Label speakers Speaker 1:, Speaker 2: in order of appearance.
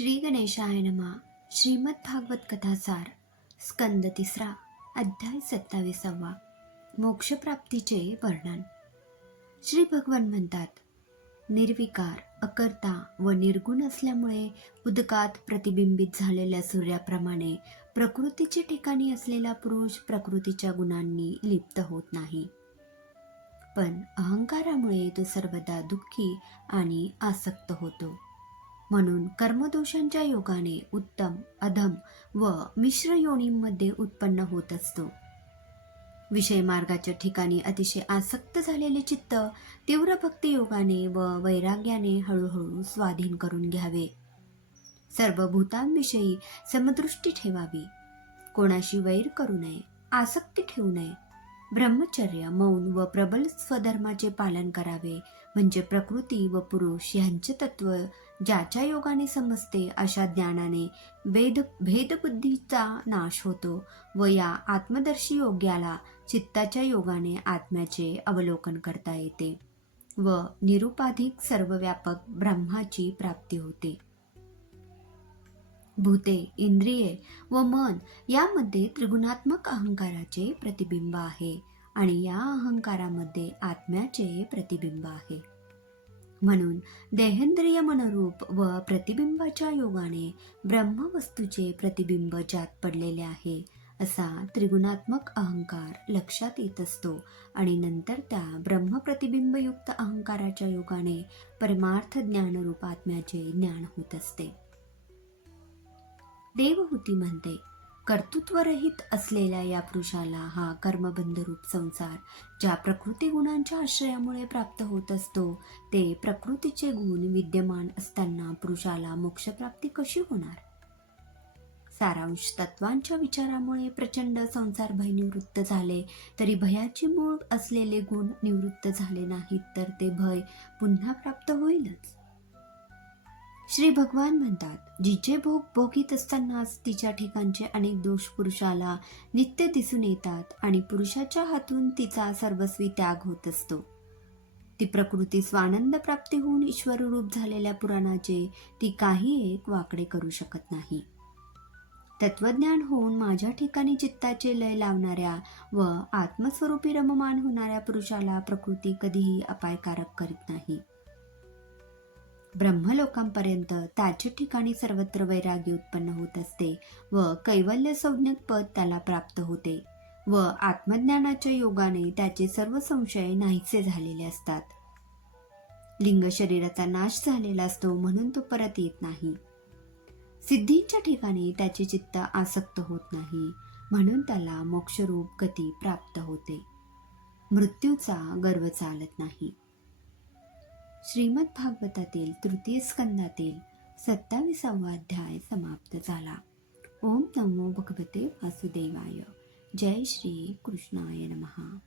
Speaker 1: श्री गणेशाय नमा. श्रीमद भागवत कथासार स्कंद तिसरा अध्याय सत्तावीसावा. मोक्षप्राप्तीचे वर्णन. श्री भगवान म्हणतात निर्विकार अकर्ता व निर्गुण असल्यामुळे उदकात प्रतिबिंबित झालेल्या सूर्याप्रमाणे प्रकृतीच्या ठिकाणी असलेला पुरुष प्रकृतीच्या गुणांनी लिप्त होत नाही. पण अहंकारामुळे तो सर्वदा दुःखी आणि आसक्त होतो. म्हणून कर्मदोषांच्या योगाने उत्तम अधम व मिश्र योनींमध्ये उत्पन्न होत असतो. विषय मार्गाच्या ठिकाणी अतिशय आसक्त झालेले चित्त तीव्र भक्तियोगाने व वैराग्याने हळूहळू स्वाधीन करून घ्यावे. सर्व भूतांविषयी समदृष्टी ठेवावी. कोणाशी वैर करू नये आसक्ती ठेवू नये ब्रह्मचर्य मौन व प्रबल स्वधर्माचे पालन करावे. म्हणजे प्रकृती व पुरुष यांचे तत्व ज्याच्या योगाने समजते अशा ज्ञानाने वेद भेदबुद्धीचा नाश होतो व या आत्मदर्शी योग्याला चित्ताच्या योगाने आत्म्याचे अवलोकन करता येते व निरुपाधिक सर्वव्यापक ब्रह्माची प्राप्ती होते. भूते इंद्रिये व मन यामध्ये त्रिगुणात्मक अहंकाराचे प्रतिबिंब आहे. आणि या अहंकारामध्ये आत्म्याचे प्रतिबिंब आहे. म्हणून देहेंद्रिय मनरूप व प्रतिबिंबाच्या योगाने ब्रह्मवस्तूचे प्रतिबिंब ज्यात पडलेले आहे असा त्रिगुणात्मक अहंकार लक्षात येत असतो आणि नंतर त्या ब्रह्मप्रतिबिंबयुक्त अहंकाराच्या योगाने परमार्थ ज्ञानरूप आत्म्याचे ज्ञान होत असते. देवहूती म्हणते कर्तृत्वरहित असलेल्या या पुरुषाला हा कर्मबंधरूप संसार ज्या प्रकृती गुणांच्या आश्रयामुळे प्राप्त होत असतो ते प्रकृतीचे गुण विद्यमान असताना पुरुषाला मोक्षप्राप्ती कशी होणार? सारांश तत्वांच्या विचारामुळे प्रचंड संसार भय निवृत्त झाले तरी भयाची मूळ असलेले गुण निवृत्त झाले नाहीत तर ते भय पुन्हा प्राप्त होईलच. श्री भगवान म्हणतात जिचे भोग भोगीत असतानाच तिच्या ठिकाणचे अनेक दोष पुरुषाला नित्य दिसून येतात आणि पुरुषाच्या हातून तिचा सर्वस्वी त्याग होत असतो. ती प्रकृती स्वानंद प्राप्ती होऊन ईश्वररूप झालेल्या पुराणाचे ती काही एक वाकडे करू शकत नाही. तत्वज्ञान होऊन माझ्या ठिकाणी चित्ताचे लय लावणाऱ्या व आत्मस्वरूपी रममान होणाऱ्या पुरुषाला प्रकृती कधीही अपायकारक करीत नाही. ब्रह्मलोकांपर्यंत त्याच्या ठिकाणी सर्वत्र वैराग्य उत्पन्न होत असते व कैवल्य संज्ञक पद त्याला प्राप्त होते व आत्मज्ञानाच्या योगाने त्याचे सर्व संशय नाहीसे झालेले असतात. लिंग शरीराचा नाश झालेला असतो म्हणून तो परत येत नाही. सिद्धींच्या ठिकाणी त्याचे चित्त आसक्त होत नाही म्हणून त्याला मोक्षरूप गती प्राप्त होते. मृत्यूचा गर्व चालत नाही. श्रीमद भागवतातील तृतीय स्कंदातील सत्तावीसावा अध्याय समाप्त झाला. ओम नमो भगवते वासुदेवाय. जय श्री कृष्णाय नमहा